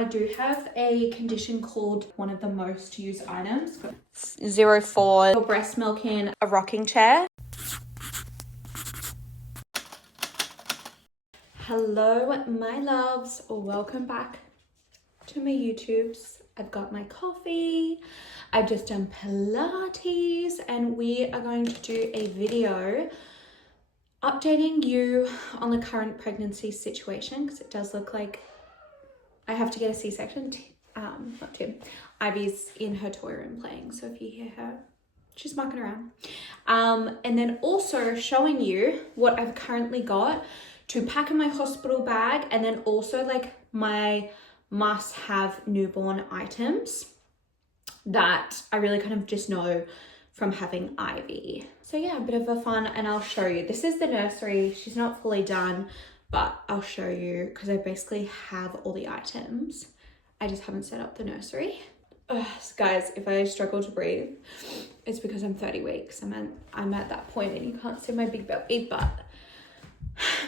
I do have a condition called one of the most used items. 04, your breast milk in a rocking chair. Hello, my loves. Welcome back to my YouTubes. I've got my coffee. I've just done Pilates and we are going to do a video updating you on the current pregnancy situation because it does look like I have to get a C-section. Not Tim. Ivy's in her toy room playing, so if you hear her, she's mucking around. And then also showing you what I've currently got to pack in my hospital bag, and then also like my must-have newborn items that I really kind of just know from having Ivy. So yeah, a bit of a fun, and I'll show you. This is the nursery. She's not fully done, but I'll show you because I basically have all the items. I just haven't set up the nursery. Ugh, so guys, if I struggle to breathe, it's because I'm 30 weeks. I'm at that point, and you can't see my big belly, but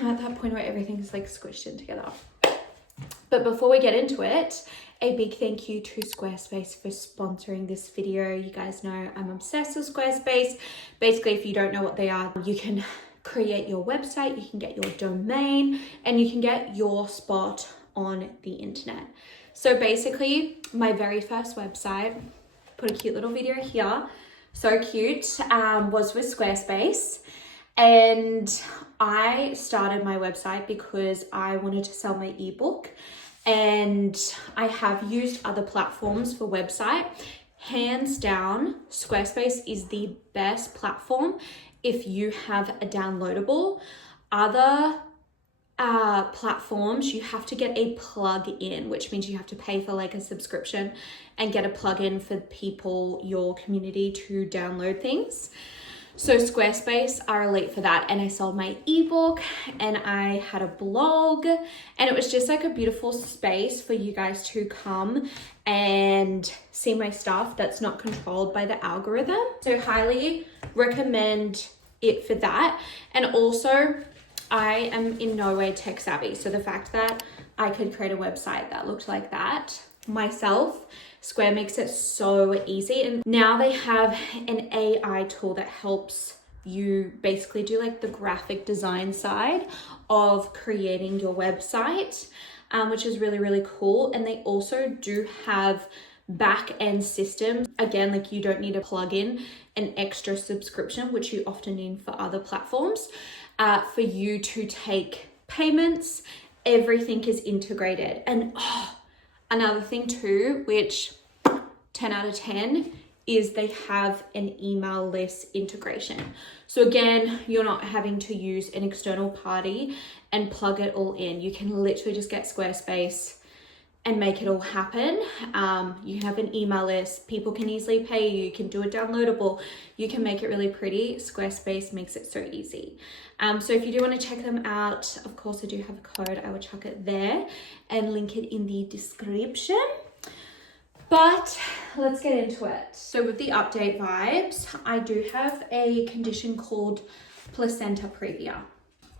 I'm at that point where everything's like squished in together. But before we get into it, a big thank you to Squarespace for sponsoring this video. You guys know I'm obsessed with Squarespace. Basically, if you don't know what they are, you can create your website, you can get your domain, and you can get your spot on the internet. So basically, my very first website, put a cute little video here, so cute, was with Squarespace. And I started my website because I wanted to sell my ebook, and I have used other platforms for website. Hands down, Squarespace is the best platform if you have a downloadable. Other platforms, you have to get a plug-in, which means you have to pay for like a subscription and get a plug-in for people, your community, to download things. So Squarespace are elite for that. And I sold my ebook and I had a blog, and it was just like a beautiful space for you guys to come and see my stuff that's not controlled by the algorithm. So highly recommend it for that. And also I am in no way tech savvy. So the fact that I could create a website that looked like that myself, Square makes it so easy. And now they have an AI tool that helps you basically do like the graphic design side of creating your website, which is really, really cool. And they also do have back-end systems. Again, like you don't need to plug in an extra subscription, which you often need for other platforms, for you to take payments. Everything is integrated. And another thing too, which 10 out of 10, is they have an email list integration. So again, you're not having to use an external party and plug it all in. You can literally just get Squarespace and make it all happen. You have an email list, people can easily pay you, you can do it downloadable, you can make it really pretty. Squarespace makes it so easy. So if you do want to check them out, of course I do have a code, I will chuck it there and link it in the description. But let's get into it. So with the update vibes, I do have a condition called placenta previa.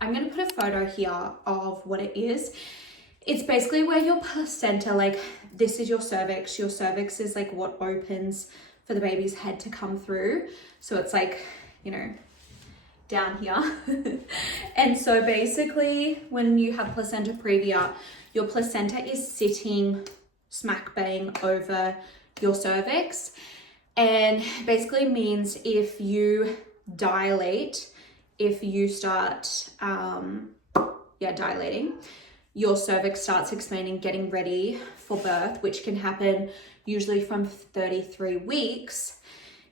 I'm going to put a photo here of what it is. It's basically where your placenta, like this is your cervix. Your cervix is like what opens for the baby's head to come through. So it's like, you know, down here. And so basically when you have placenta previa, your placenta is sitting smack bang over your cervix. And basically means if you dilate, if you start, dilating, your cervix starts expanding, getting ready for birth, which can happen usually from 33 weeks.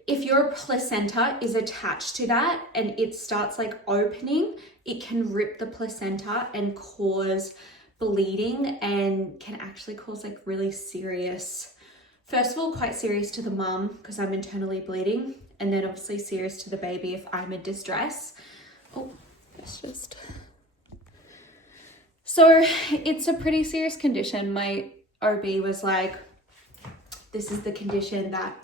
If your placenta is attached to that and it starts like opening, it can rip the placenta and cause bleeding, and can actually cause like really serious, first of all, quite serious to the mum because I'm internally bleeding, and then obviously serious to the baby if I'm in distress. Oh, that's just... So it's a pretty serious condition. My OB was like, this is the condition that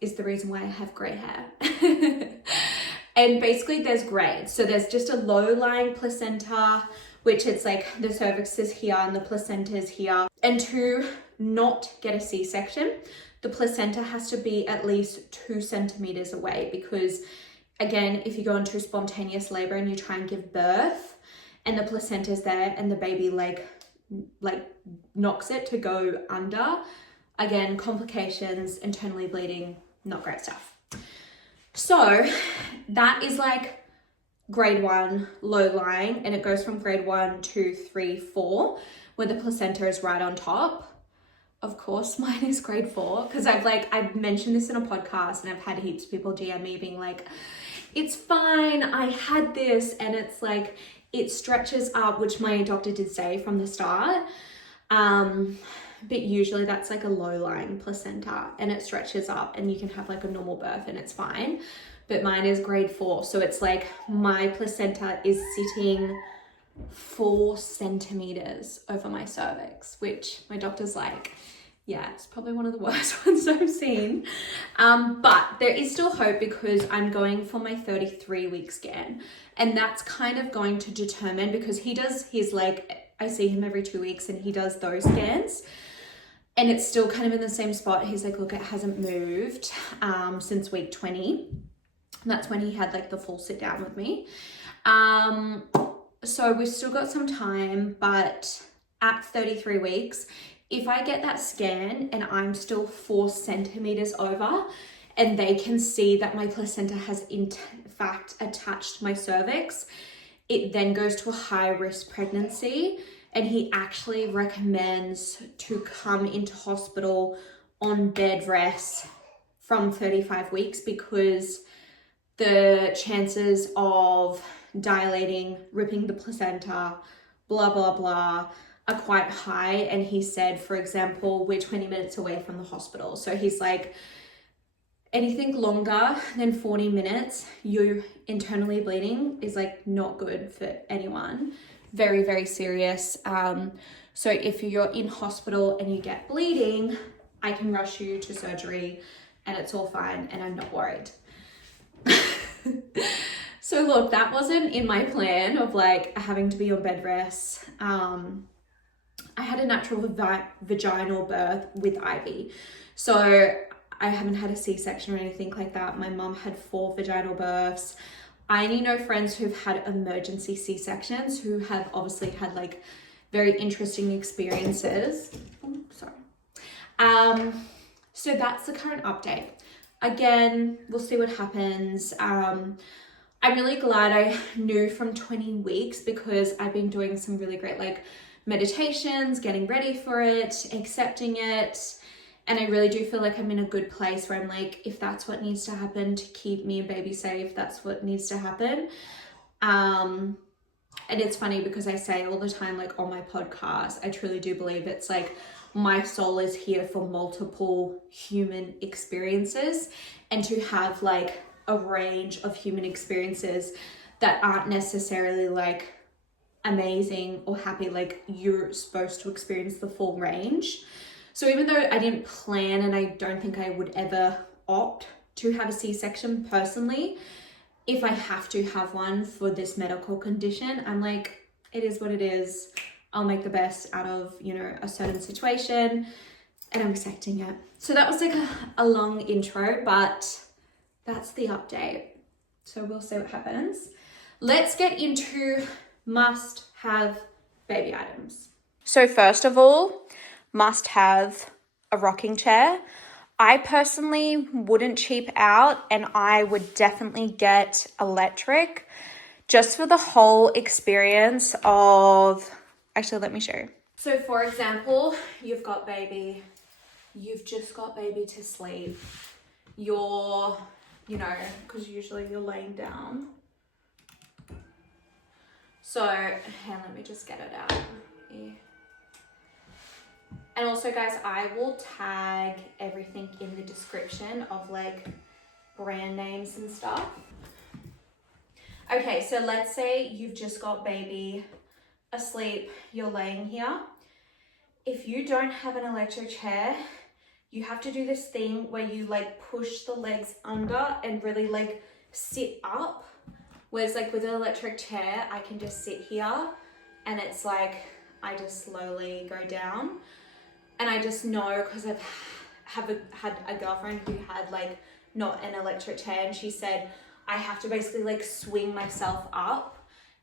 is the reason why I have gray hair. And basically there's grades. So there's just a low-lying placenta, which it's like the cervix is here and the placenta is here. And to not get a C-section, the placenta has to be at least 2 centimeters away, because again, if you go into spontaneous labor and you try and give birth and the placenta's there and the baby like knocks it to go under, again, complications, internally bleeding, not great stuff. So that is like grade 1, low lying, and it goes from grade 1, 2, 3, 4, where the placenta is right on top. Of course, mine is grade 4, because I've mentioned this in a podcast and I've had heaps of people DM me being like, it's fine, I had this, and it's like, it stretches up, which my doctor did say from the start. But usually that's like a low lying placenta and it stretches up and you can have like a normal birth and it's fine. But mine is grade 4. So it's like my placenta is sitting 4 centimeters over my cervix, which my doctor's like, yeah, it's probably one of the worst ones I've seen. But there is still hope, because I'm going for my 33-week scan. And that's kind of going to determine, because he does his like, I see him every 2 weeks and he does those scans. And it's still kind of in the same spot. He's like, look, it hasn't moved since week 20. And that's when he had like the full sit down with me. So we've still got some time, but at 33 weeks, if I get that scan and I'm still 4 centimeters over and they can see that my placenta has in fact attached my cervix, it then goes to a high risk pregnancy. And he actually recommends to come into hospital on bed rest from 35 weeks, because the chances of dilating, ripping the placenta, blah, blah, blah, are quite high. And he said, for example, we're 20 minutes away from the hospital. So he's like, anything longer than 40 minutes, you internally bleeding is like not good for anyone. Very, very serious. So if you're in hospital and you get bleeding, I can rush you to surgery and it's all fine and I'm not worried. So look, that wasn't in my plan of like having to be on bed rest. I had a natural vaginal birth with Ivy. So I haven't had a C-section or anything like that. My mum had 4 vaginal births. I only know friends who've had emergency C-sections who have obviously had like very interesting experiences. Oh, sorry. So that's the current update. Again, we'll see what happens. I'm really glad I knew from 20 weeks, because I've been doing some really great like meditations, getting ready for it, accepting it. And I really do feel like I'm in a good place where I'm like, if that's what needs to happen to keep me and baby safe, that's what needs to happen. And it's funny because I say all the time, like on my podcast, I truly do believe it's like my soul is here for multiple human experiences, and to have like a range of human experiences that aren't necessarily like amazing or happy, like you're supposed to experience the full range. So even though I didn't plan, and I don't think I would ever opt to have a C-section personally, if I have to have one for this medical condition, I'm like, it is what it is. I'll make the best out of, you know, a certain situation, and I'm accepting it. So that was like a long intro, but that's the update. So we'll see what happens. Let's get into must-have baby items. So first of all, must have a rocking chair. I personally wouldn't cheap out, and I would definitely get electric, just for the whole experience of, actually let me show you. So for example, you've got baby, you've just got baby to sleep. You're, you know, because usually you're laying down. So, let me just get it out here. And also guys, I will tag everything in the description of like brand names and stuff. Okay, so let's say you've just got baby asleep, you're laying here. If you don't have an electric chair, you have to do this thing where you like push the legs under and really like sit up. Whereas like with an electric chair, I can just sit here and it's like, I just slowly go down. And I just know because I've had a girlfriend who had like not an electric chair, and she said I have to basically like swing myself up,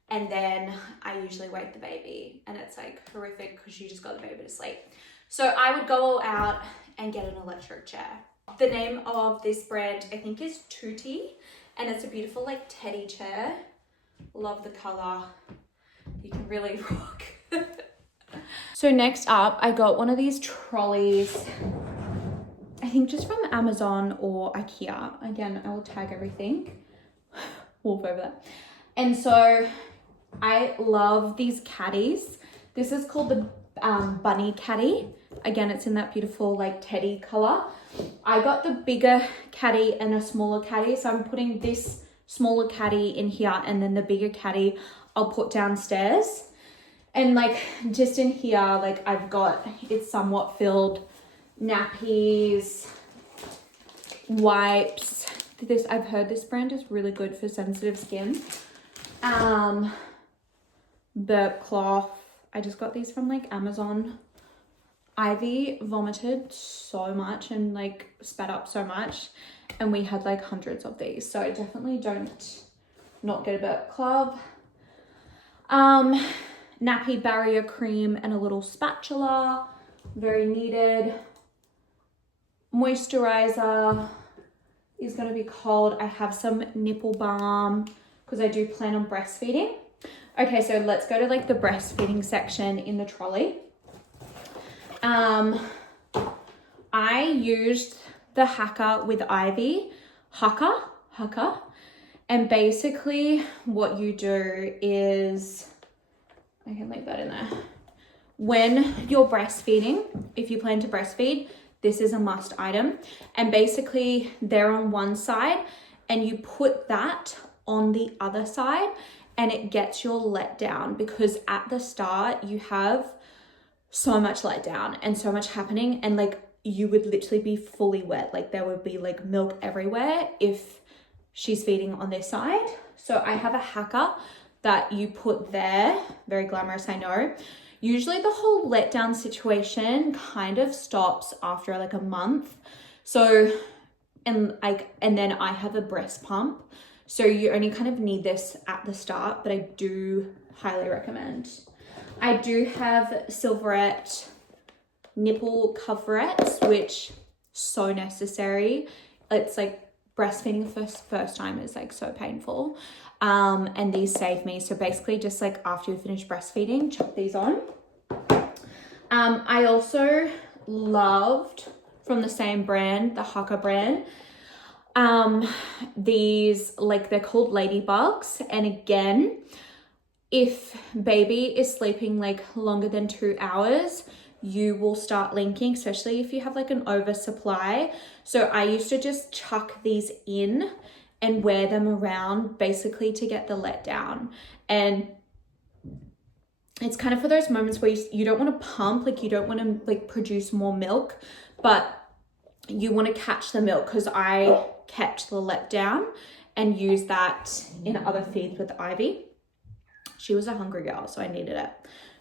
and then I usually wake the baby, and it's like horrific because you just got the baby to sleep. So I would go out and get an electric chair. The name of this brand I think is Tutti, and it's a beautiful like teddy chair. Love the color. You can really rock. So next up, I got one of these trolleys, I think just from Amazon or IKEA. Again, I will tag everything. Wolf over there. And so I love these caddies. This is called the bunny caddy. Again, it's in that beautiful like teddy color. I got the bigger caddy and a smaller caddy. So I'm putting this smaller caddy in here, and then the bigger caddy I'll put downstairs. And like just in here, like I've got, it's somewhat filled, nappies, wipes. This, I've heard this brand is really good for sensitive skin. Burp cloth. I just got these from like Amazon. Ivy vomited so much and like spat up so much, and we had like hundreds of these. So I definitely don't not get a burp cloth. Nappy barrier cream and a little spatula, very needed. Moisturizer is going to be cold. I have some nipple balm because I do plan on breastfeeding. Okay, so let's go to like the breastfeeding section in the trolley. I used the Hacker with Ivy, Hacker, and basically what you do is, I can leave that in there. When you're breastfeeding, if you plan to breastfeed, this is a must item. And basically they're on one side and you put that on the other side, and it gets your letdown, because at the start you have so much letdown and so much happening, and like you would literally be fully wet. Like there would be like milk everywhere if she's feeding on this side. So I have a Hacker that you put there. Very glamorous, I know. Usually the whole letdown situation kind of stops after like a month. So, and then I have a breast pump. So you only kind of need this at the start, but I do highly recommend. I do have Silverette nipple coverettes, which so necessary. It's like breastfeeding first time is like so painful. And these save me. So basically just like after you finish breastfeeding, chuck these on. I also loved from the same brand, the Hacker brand, these, like they're called ladybugs. And again, if baby is sleeping like longer than 2 hours, you will start linking, especially if you have like an oversupply. So I used to just chuck these in and wear them around basically to get the letdown. And it's kind of for those moments where you don't want to pump, like you don't want to like produce more milk, but you want to catch the milk, because I kept the letdown and used that in other feeds with Ivy. She was a hungry girl, so I needed it.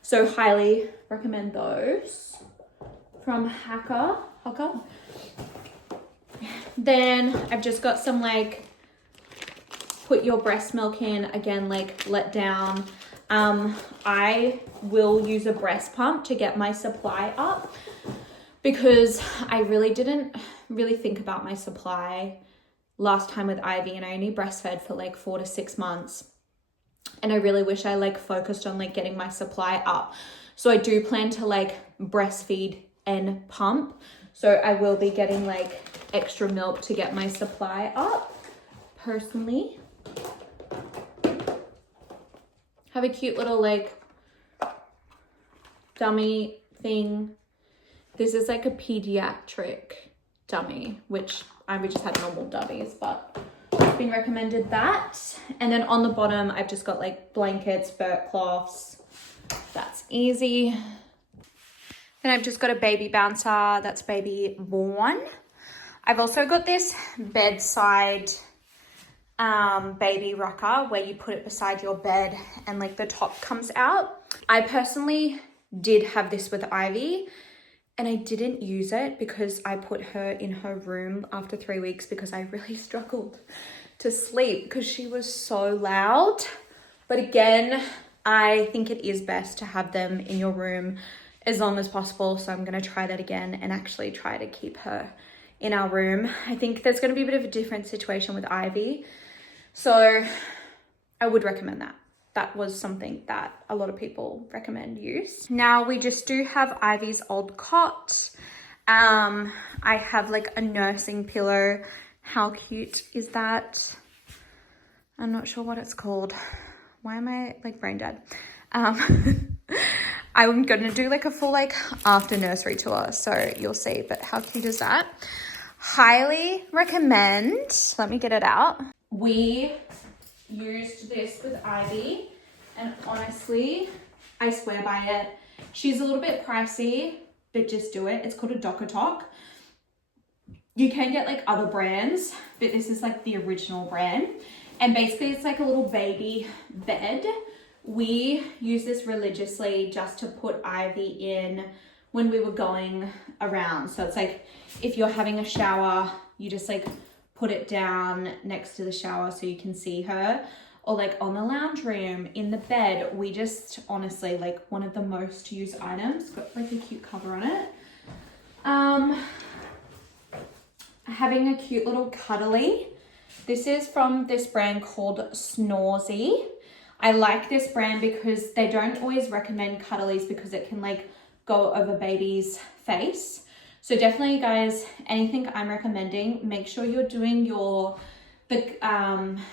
So highly recommend those from Hacker. Then I've just got some like put your breast milk in, again, like let down. I will use a breast pump to get my supply up, because I really didn't really think about my supply last time with Ivy, and I only breastfed for like 4 to 6 months. And I really wish I like focused on like getting my supply up. So I do plan to like breastfeed and pump. So I will be getting like extra milk to get my supply up personally. Have a cute little like dummy thing. This is like a pediatric dummy, which I would just have normal dummies, but I've been recommended that. And then on the bottom, I've just got like blankets, burp cloths. That's easy. Then I've just got a baby bouncer. That's baby born. I've also got this bedside baby rocker where you put it beside your bed and like the top comes out. I personally did have this with Ivy, and I didn't use it because I put her in her room after 3 weeks because I really struggled to sleep because she was so loud. But again, I think it is best to have them in your room as long as possible. So I'm going to try that again and actually try to keep her in our room. I think there's going to be a bit of a different situation with Ivy. So I would recommend that. That was something that a lot of people recommend use. Now we just do have Ivy's old cot. I have like a nursing pillow. How cute is that? I'm not sure what it's called. Why am I like brain dead? I'm gonna do like a full like after nursery tour, so you'll see, but how cute is that? Highly recommend. Let me get it out. We used this with Ivy, and honestly, I swear by it. She's a little bit pricey, but just do it. It's called a DockATock. You can get like other brands, but this is like the original brand. And basically it's like a little baby bed. We use this religiously just to put Ivy in when we were going around. So it's like if you're having a shower, you just like put it down next to the shower so you can see her, or like on the lounge room, in the bed. We just honestly like one of the most used items. Got like a cute cover on it. Having a cute little cuddly. This is from this brand called Snorzy. I like this brand because they don't always recommend cuddlies because it can like go over baby's face. So definitely guys, anything I'm recommending, make sure you're doing the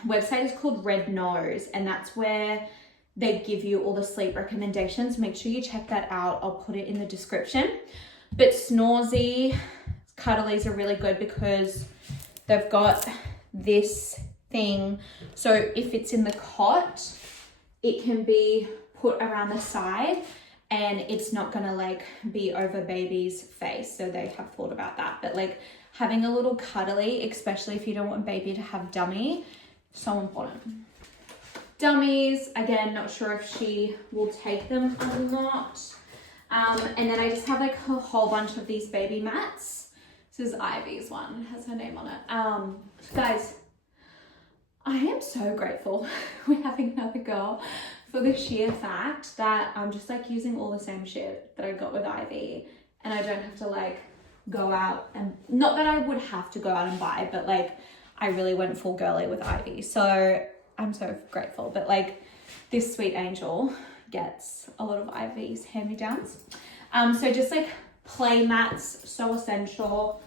website is called Red Nose, and that's where they give you all the sleep recommendations. Make sure you check that out. I'll put it in the description. But Snorzy cuddlies are really good because they've got this thing. So if it's in the cot, it can be put around the side and it's not gonna like be over baby's face. So they have thought about that. But like having a little cuddly, especially if you don't want baby to have dummy, so important. Dummies, again, not sure if she will take them or not. And then I just have like a whole bunch of these baby mats. This is Ivy's one, it has her name on it. Guys, I am so grateful we're having another girl for the sheer fact that I'm just like using all the same shit that I got with Ivy, and I don't have to like go out and, not that I would have to go out and buy, but like I really went full girly with Ivy. So I'm so grateful. But like this sweet angel gets a lot of Ivy's hand-me-downs. So just like play mats, so essential.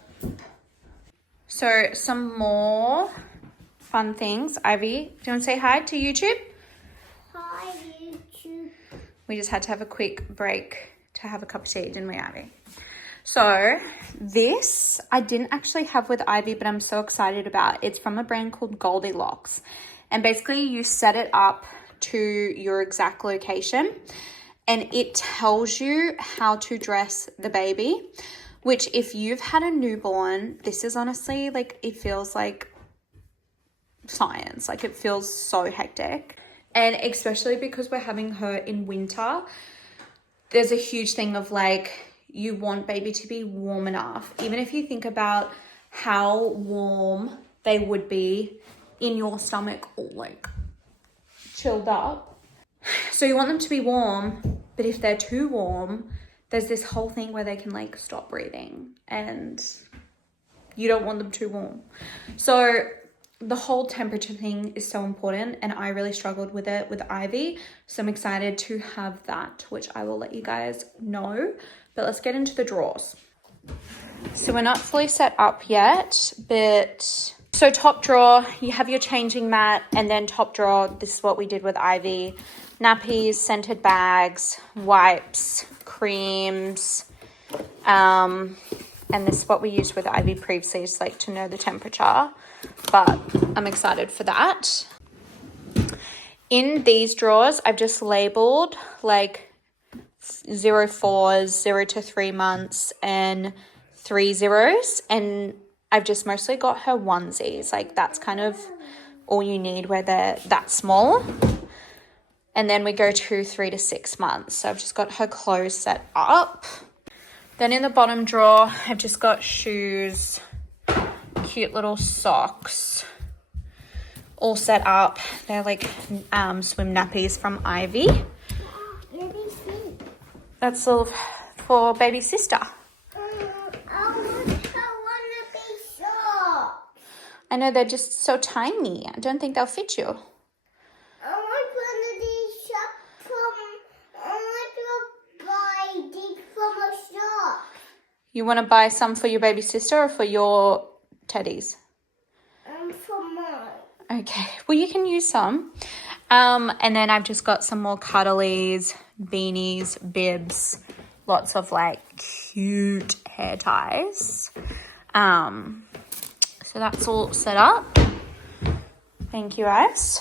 So some more fun things. Ivy, do you want to say hi to YouTube? Hi, YouTube. We just had to have a quick break to have a cup of tea, didn't we, Ivy? So this I didn't actually have with Ivy, but I'm so excited about. It's from a brand called Goldilocks. And basically you set it up to your exact location and it tells you how to dress the baby, which if you've had a newborn, this is honestly like, it feels like science. Like it feels so hectic. And especially because we're having her in winter, there's a huge thing of like, you want baby to be warm enough. Even if you think about how warm they would be in your stomach, all like chilled up. So you want them to be warm, but if they're too warm, there's this whole thing where they can like stop breathing and you don't want them too warm. So the whole temperature thing is so important, and I really struggled with it with Ivy. So I'm excited to have that, which I will let you guys know. But let's get into the drawers. So we're not fully set up yet, but so top drawer, you have your changing mat, and then top drawer, this is what we did with Ivy. Nappies, scented bags, wipes, creams, and this is what we used with Ivy previously, just like to know the temperature, but I'm excited for that. In these drawers, I've just labeled like 04s, 0 to 3 months, and 3 zeros, and I've just mostly got her onesies. Like that's kind of all you need where they're that small. And then we go to 3 to 6 months. So I've just got her clothes set up. Then in the bottom drawer, I've just got shoes, cute little socks, all set up. They're like swim nappies from Ivy. That's all for baby sister. I want to be short. I know they're just so tiny. I don't think they'll fit you. I want to be short I want to buy these from a shop. You want to buy some for your baby sister or for your teddies? For mine. Okay, well you can use some. And then I've just got some more cuddlies, beanies, bibs, lots of like cute hair ties. So that's all set up. Thank you, guys.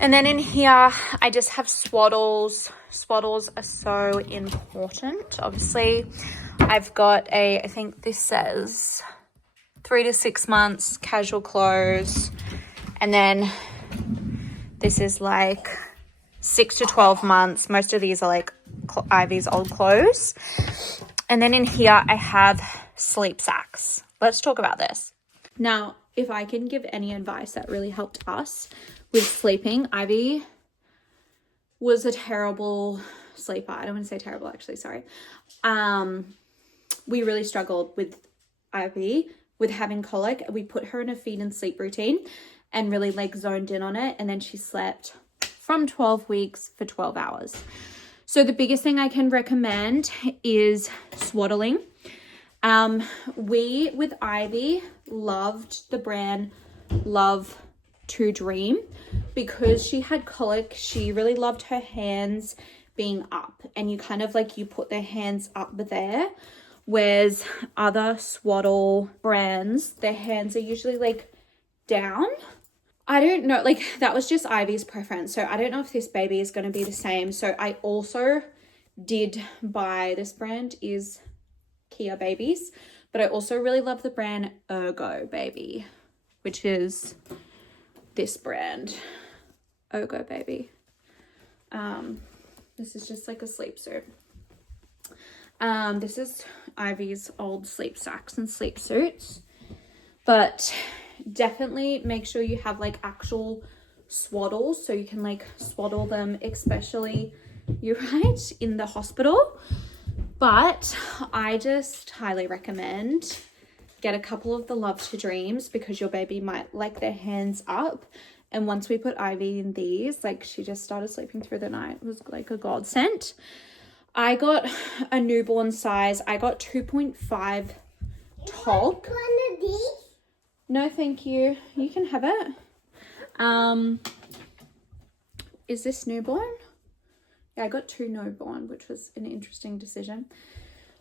And then in here, I just have swaddles. Swaddles are so important. Obviously, I've got I think this says 3 to 6 months casual clothes. And then this is like 6 to 12 months. Most of these are like Ivy's old clothes. And then in here, I have sleep sacks. Let's talk about this. Now, if I can give any advice that really helped us with sleeping, Ivy was a terrible sleeper. I don't want to say terrible, actually, sorry. We really struggled with Ivy with having colic. We put her in a feed and sleep routine and really like zoned in on it. And then she slept from 12 weeks for 12 hours. So the biggest thing I can recommend is swaddling. We, with Ivy, loved the brand Love to Dream because she had colic. She really loved her hands being up, and you kind of like, you put their hands up there, whereas other swaddle brands, their hands are usually like down. I don't know, like that was just Ivy's preference. So I don't know if this baby is going to be the same. So I also did buy, this brand is Kia Babies, but I also really love the brand Ergo Baby, which is this brand, Ergo Baby. This is just like a sleep suit. This is Ivy's old sleep sacks and sleep suits, but definitely make sure you have like actual swaddles so you can like swaddle them, especially you're right in the hospital. But I just highly recommend get a couple of the Love to Dreams because your baby might like their hands up. And once we put Ivy in these, like she just started sleeping through the night. It was like a godsend. I got a newborn size. I got 2.5 tog. No, thank you. You can have it. Is this newborn? Yeah, I got 2 newborn, which was an interesting decision.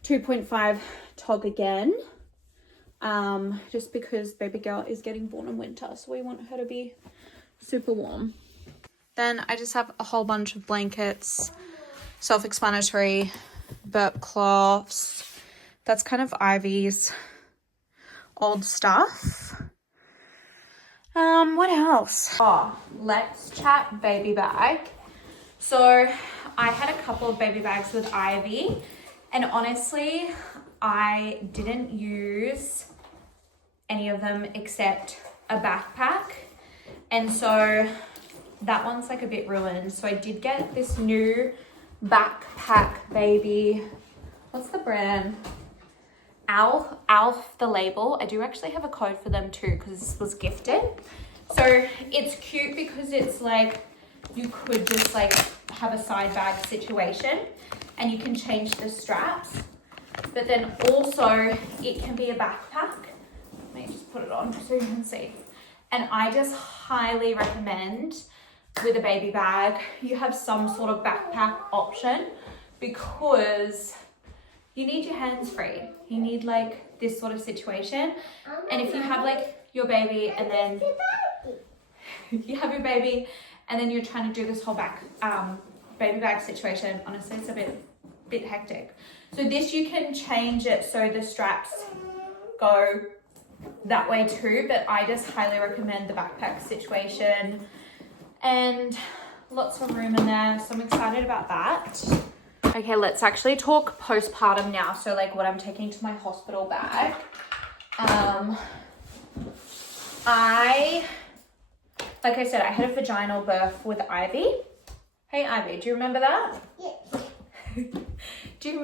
2.5 tog again. Just because baby girl is getting born in winter, so we want her to be super warm. Then I just have a whole bunch of blankets, self-explanatory, burp cloths. That's kind of Ivy's old stuff. What else? Oh, let's chat baby bag. So I had a couple of baby bags with Ivy, and honestly, I didn't use any of them except a backpack. And so that one's like a bit ruined. So I did get this new backpack baby. What's the brand? Alf the label. I do actually have a code for them too because this was gifted. So it's cute because it's like you could just like have a side bag situation and you can change the straps, but then also it can be a backpack. Let me just put it on so you can see. And I just highly recommend with a baby bag you have some sort of backpack option because you need your hands free. You need like this sort of situation. And if you have like your baby and then you have your baby and then you're trying to do this whole baby bag situation, honestly, it's a bit hectic. So this, you can change it so the straps go that way too, but I just highly recommend the backpack situation and lots of room in there. So I'm excited about that. Okay, let's actually talk postpartum now. So like what I'm taking to my hospital bag. Like I said, I had a vaginal birth with Ivy. Hey Ivy, do you remember that? Yes. Do you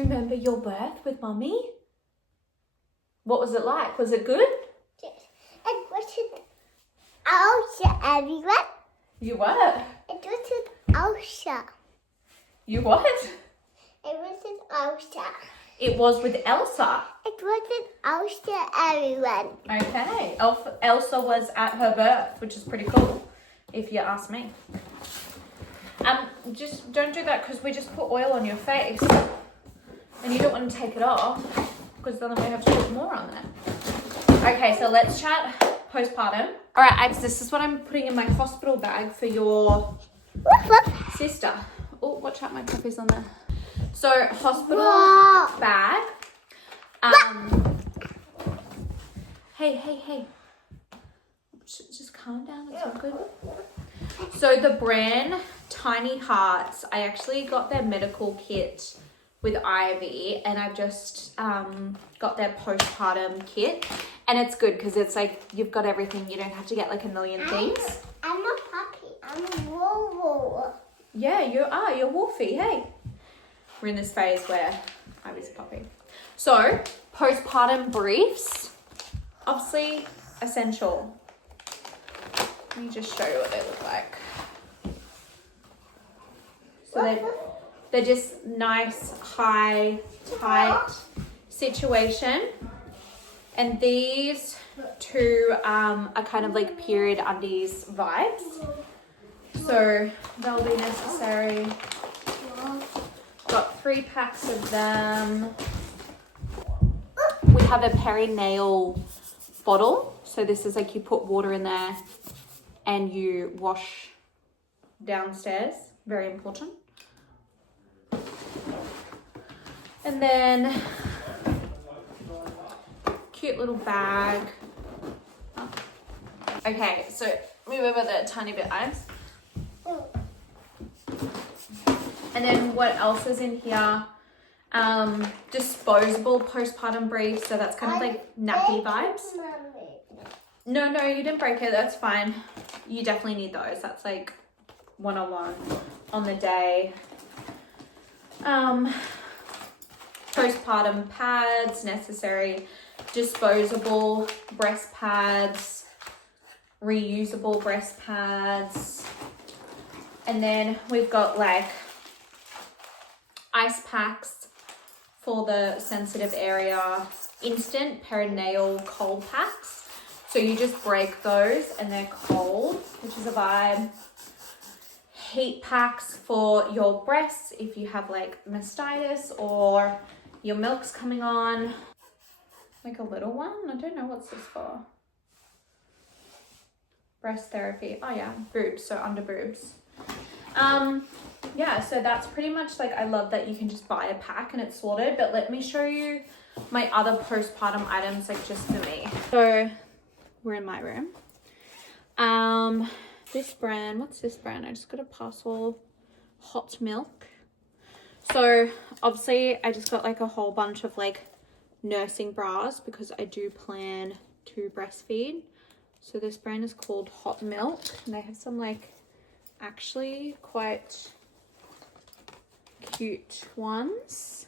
remember your birth with Mummy? What was it like? Was it good? Yes. And what's it? Elsa, everyone. You what? It was an Elsa. You what? It was an Elsa. It was with Elsa. It was an Elsa, everyone. Okay. Elsa was at her birth, which is pretty cool, if you ask me. Just don't do that because we just put oil on your face. And you don't want to take it off because then we have to put more on there. Okay, so let's chat postpartum. All right, Ax, this is what I'm putting in my hospital bag for your sister. Oh, watch out, my puppy's on there. So, hospital bag. Hey. Just calm down, it's all good. So the brand Tiny Hearts, I actually got their medical kit with Ivy, and I've just got their postpartum kit, and it's good because it's like you've got everything. You don't have to get like a million things. I'm a puppy. I'm a wolf. Yeah, you are. You're Wolfie. Hey, we're in this phase where Ivy's a puppy. So postpartum briefs, obviously essential. Let me just show you what they look like. So they're just nice, high, tight situation. And these two are kind of like period undies vibes. So they'll be necessary. Got 3 packs of them. We have a perinatal bottle. So this is like you put water in there and you wash downstairs. Very important. And then cute little bag. Okay, so move over the tiny bit, Ives. And then what else is in here? Disposable postpartum briefs. So that's kind of like nappy vibes. No, you didn't break it. That's fine. You definitely need those. That's like 101 on the day. Postpartum pads necessary. Disposable breast pads. Reusable breast pads. And then we've got like ice packs for the sensitive area. Instant perinatal cold packs. So you just break those and they're cold, which is a vibe. Heat packs for your breasts if you have like mastitis or your milk's coming on. Like a little one. I don't know what's this for. Breast therapy. Oh yeah, boobs. So under boobs. Yeah, so that's pretty much like, I love that you can just buy a pack and it's sorted. But let me show you my other postpartum items, like just for me. So we're in my room. This brand, what's this brand? I just got a parcel, hot milk. So obviously I just got like a whole bunch of like nursing bras because I do plan to breastfeed. So this brand is called Hot Milk, and they have some like actually quite cute ones.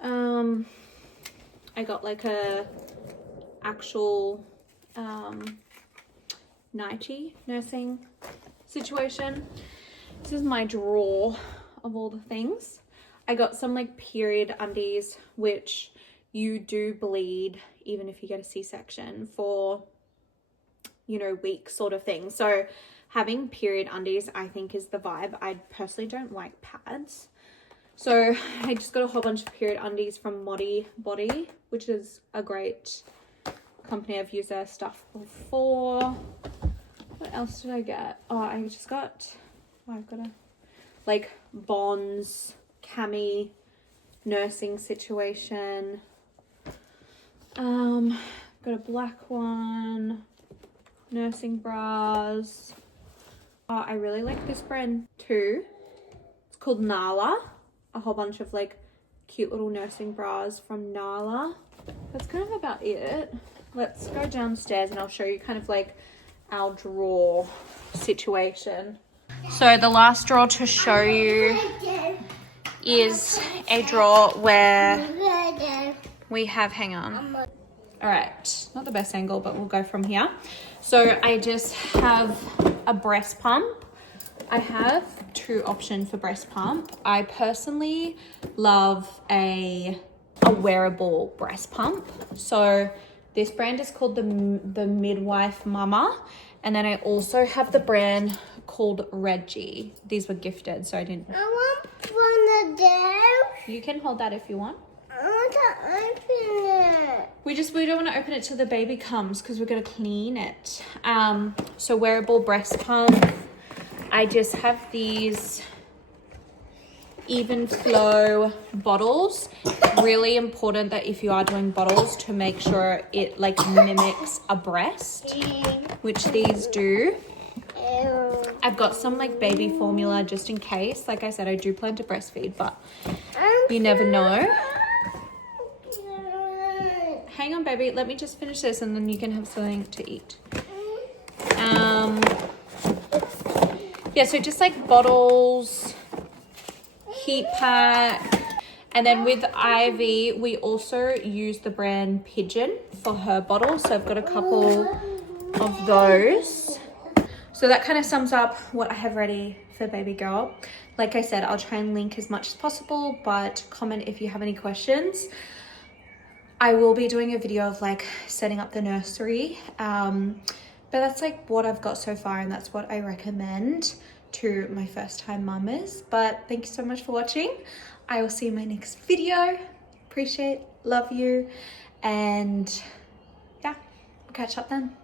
I got like a actual nighty nursing situation. This is my drawer of all the things. I got some like period undies, which you do bleed even if you get a C-section for, you know, weeks sort of thing. So having period undies I think is the vibe. I personally don't like pads. So I just got a whole bunch of period undies from Modi Body, which is a great company. I've used their stuff before. What else did I get? Oh, I just got, I've got a like Bonds cami nursing situation. Got a black one, nursing bras. Oh, I really like this brand too. It's called Nala. A whole bunch of like cute little nursing bras from Nala. That's kind of about it. Let's go downstairs and I'll show you kind of like our drawer situation. So the last drawer to show you is a drawer where we have, hang on. All right, not the best angle, but we'll go from here. So I just have a breast pump. I have 2 options for breast pump. I personally love a wearable breast pump. So this brand is called the Midwife Mama. And then I also have the brand called Reggie. These were gifted, so I didn't. I want one of those. You can hold that if you want. I want to open it. We don't want to open it till the baby comes because we're going to clean it. So wearable breast pump. I just have these even flow bottles. Really important that if you are doing bottles to make sure it like mimics a breast, which these do. I've got some like baby formula just in case. Like I said, I do plan to breastfeed, but you never know. Hang on, baby. Let me just finish this and then you can have something to eat. Yeah, so just like bottles, heat pack, and then with Ivy, we also use the brand Pigeon for her bottles. So I've got a couple of those. So that kind of sums up what I have ready for baby girl. Like I said, I'll try and link as much as possible, but comment if you have any questions. I will be doing a video of like setting up the nursery. But that's like what I've got so far, and that's what I recommend to my first time mamas. But thank you so much for watching. I will see you in my next video. Appreciate, love you, and yeah, we'll catch up then.